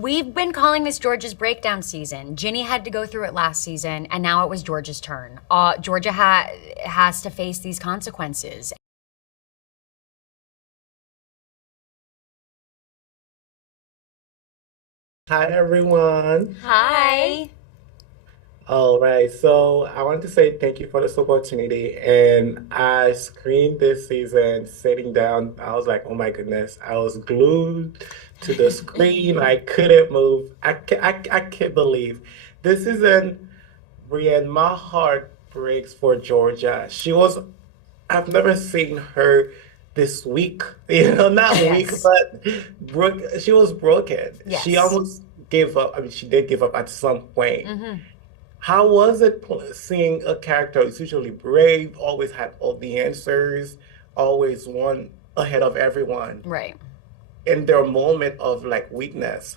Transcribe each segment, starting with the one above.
We've been calling this Georgia's breakdown season. Ginny had to go through it last season, and now it was Georgia's turn. Georgia has to face these consequences. Hi everyone. Hi. All right, so I want to say thank you for this opportunity. And I screened this season sitting down. I was like, oh my goodness, I was glued to the screen. I couldn't move. I can't believe this season, Brianne, my heart breaks for Georgia. I've never seen her this weak, not weak, Yes. but she was broken. She Yes. almost gave up. I mean, she did give up at some point. Mm-hmm. How was it seeing a character who's usually brave, always had all the answers, always one ahead of everyone, Right. in their moment of like weakness?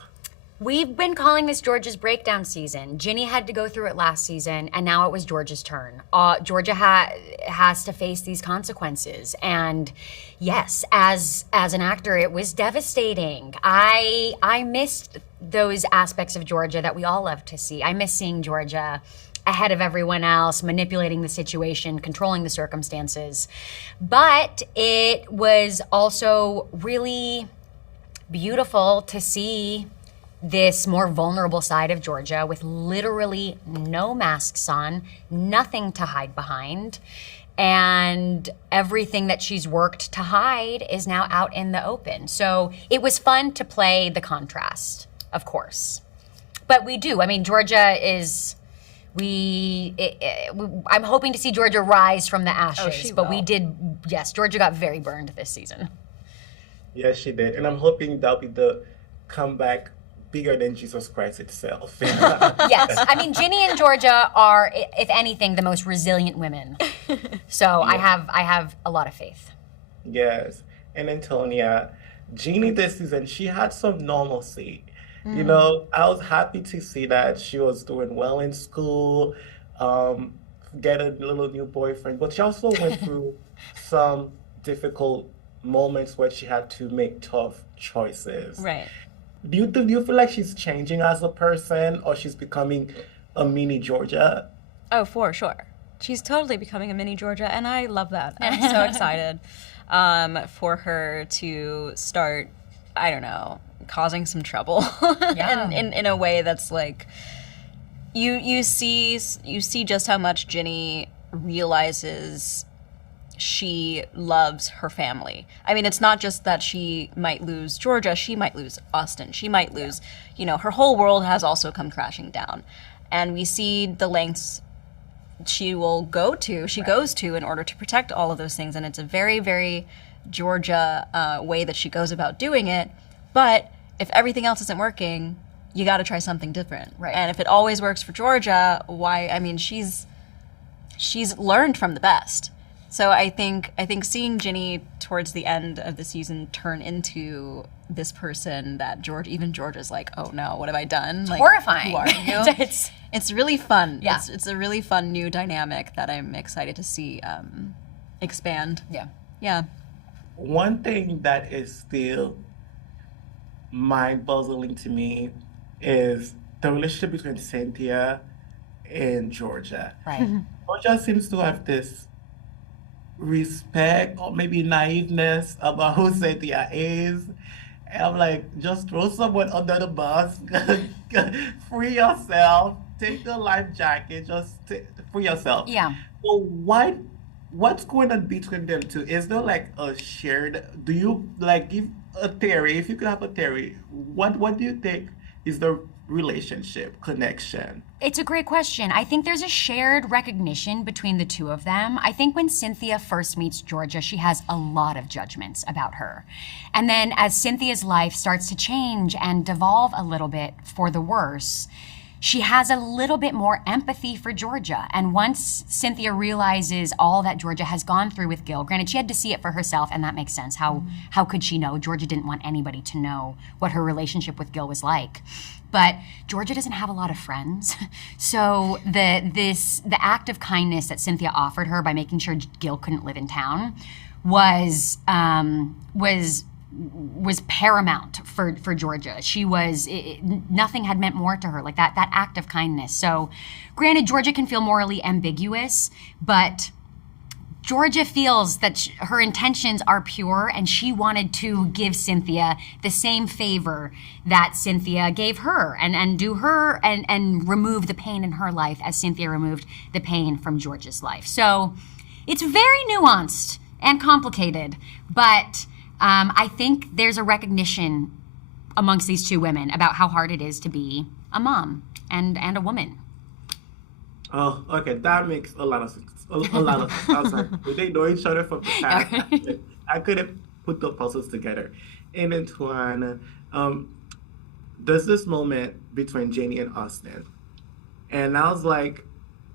We've been calling this Georgia's breakdown season. Ginny had to go through it last season, and now it was Georgia's turn. Georgia has to face these consequences, and yes, as an actor, it was devastating. I missed those aspects of Georgia that we all love to see. I miss seeing Georgia ahead of everyone else, manipulating the situation, controlling the circumstances. But it was also really beautiful to see this more vulnerable side of Georgia with literally no masks on, nothing to hide behind, and everything that she's worked to hide is now out in the open. So it was fun to play the contrast, of course. But we do. I mean, Georgia is. I'm hoping to see Georgia rise from the ashes, she but we will. did. Yes, Georgia got very burned this season. Yes, she did. And I'm hoping that'll be the comeback bigger than Jesus Christ itself. Yes, I mean Ginny and Georgia are, if anything, the most resilient women. So I have a lot of faith. Yes. And Antonia, Jeannie this season, she had some normalcy. I was happy to see that she was doing well in school, um, get a little new boyfriend, but she also went through some difficult moments where she had to make tough choices. Right. Do you feel like she's changing as a person or she's becoming a mini Georgia? Oh, for sure. She's totally becoming a mini Georgia, and I love that. I'm so excited for her to start, I don't know, causing some trouble Yeah. in a way that's like you see just how much Ginny realizes she loves her family. I mean, it's not just that she might lose Georgia, she might lose Austin, she might lose, her whole world has also come crashing down. And we see the lengths she goes to in order to protect all of those things. And it's a very, very Georgia way that she goes about doing it. But if everything else isn't working, you got to try something different. Right. And if it always works for Georgia, why? I mean, she's learned from the best. So I think seeing Ginny towards the end of the season turn into this person that even Georgia's like, oh no, what have I done? Like, Horrifying. who are you? It's really fun. Yeah. It's a really fun new dynamic that I'm excited to see expand. Yeah. Yeah. One thing that is still mind-boggling to me is the relationship between Cynthia and Georgia. Right. Georgia seems to have this respect or maybe naiveness about who Cynthia is. And I'm like, just throw someone under the bus, free yourself, take the life jacket, free yourself. Yeah. So what's going on between them two? Is there like a shared, do you like give a theory, if you could have a theory, what do you think is the relationship connection? It's a great question. I think there's a shared recognition between the two of them. I think when Cynthia first meets Georgia, she has a lot of judgments about her. And then as Cynthia's life starts to change and devolve a little bit for the worse, she has a little bit more empathy for Georgia. And once Cynthia realizes all that Georgia has gone through with Gil, granted she had to see it for herself, and that makes sense. How could she know? Georgia didn't want anybody to know what her relationship with Gil was like. But Georgia doesn't have a lot of friends. So the act of kindness that Cynthia offered her by making sure Gil couldn't live in town was was paramount for Georgia. She was nothing had meant more to her, like that act of kindness. So granted, Georgia can feel morally ambiguous, but Georgia feels that her intentions are pure, and she wanted to give Cynthia the same favor that Cynthia gave her, and do her and remove the pain in her life as Cynthia removed the pain from Georgia's life. So it's very nuanced and complicated, but I think there's a recognition amongst these two women about how hard it is to be a mom and a woman. Oh, okay, that makes a lot of sense. A lot of sense. I was like, do they know each other from the past? I couldn't put the puzzles together. And Antoine, there's this moment between Ginny and Austin, and I was like,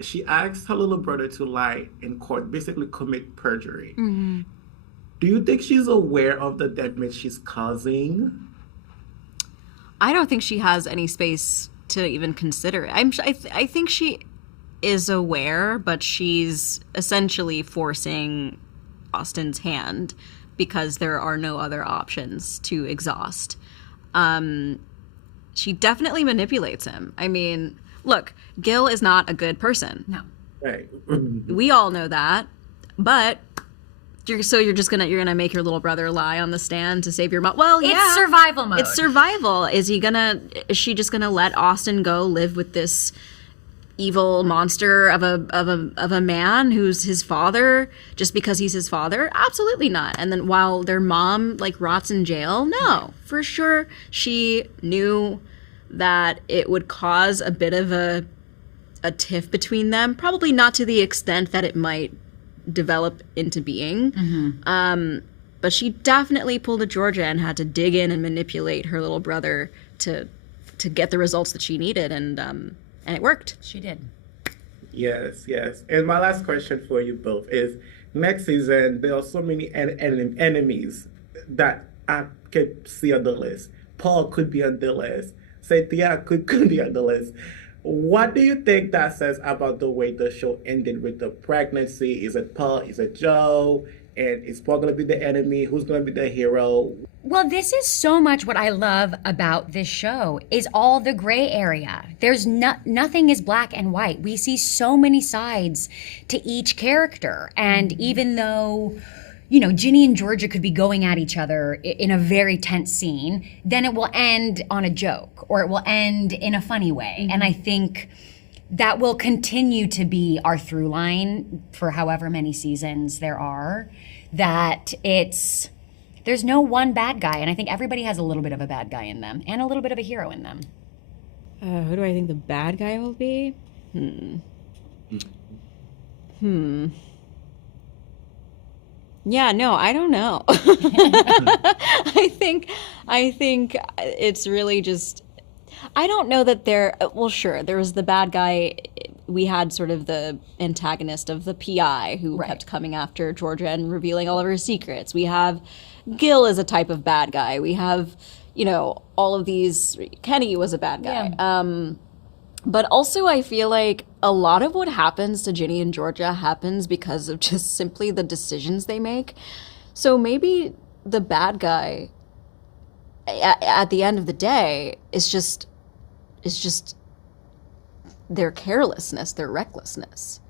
she asked her little brother to lie in court, basically commit perjury. Mm-hmm. Do you think she's aware of the damage she's causing? I don't think she has any space to even consider it. I think she is aware, but she's essentially forcing Austin's hand because there are no other options to exhaust. She definitely manipulates him. I mean, look, Gil is not a good person. No. Right. We all know that, but you're gonna make your little brother lie on the stand to save your mom. Well, yeah, It's survival mode. it's survival. Is she just gonna let Austin go live with this evil monster of a man who's his father just because he's his father? Absolutely not. And then while their mom like rots in jail, no, for sure she knew that it would cause a bit of a tiff between them. Probably not to the extent that it might develop into being. Mm-hmm. But she definitely pulled a Georgia and had to dig in and manipulate her little brother to get the results that she needed, and it worked. She did. Yes, yes. And my last question for you both is, next season, there are so many enemies that I could see on the list. Paul could be on the list. Cynthia could be on the list. What do you think that says about the way the show ended with the pregnancy? Is it Paul? Is it Joe? And is Paul going to be the enemy? Who's going to be the hero? Well, this is so much what I love about this show is all the gray area. There's nothing is black and white. We see so many sides to each character. And even though, you know, Ginny and Georgia could be going at each other in a very tense scene, then it will end on a joke or it will end in a funny way. Mm-hmm. And I think that will continue to be our through line for however many seasons there are, that there's no one bad guy. And I think everybody has a little bit of a bad guy in them and a little bit of a hero in them. Who do I think the bad guy will be? Yeah, no, I don't know. I think it's really just, I don't know that well, sure, there was the bad guy. We had sort of the antagonist of the PI who kept coming after Georgia and revealing all of her secrets. We have Gil as a type of bad guy. We have, you know, all of these, Kenny was a bad guy. Yeah. But also I feel like a lot of what happens to Ginny and Georgia happens because of just simply the decisions they make. So maybe the bad guy at the end of the day is just their carelessness, their recklessness,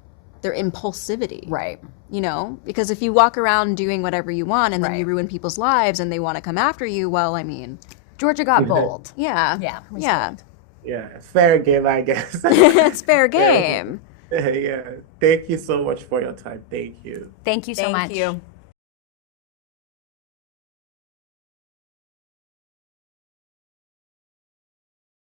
their impulsivity. Right. You know, because if you walk around doing whatever you want and then you Right. ruin people's lives and they want to come after you, well, I mean, Georgia got bold. yeah. Yeah. was Yeah. bold. Yeah, fair game, I guess. It's fair game. Yeah. Thank you so much for your time. Thank you. Thank you so much. Thank you.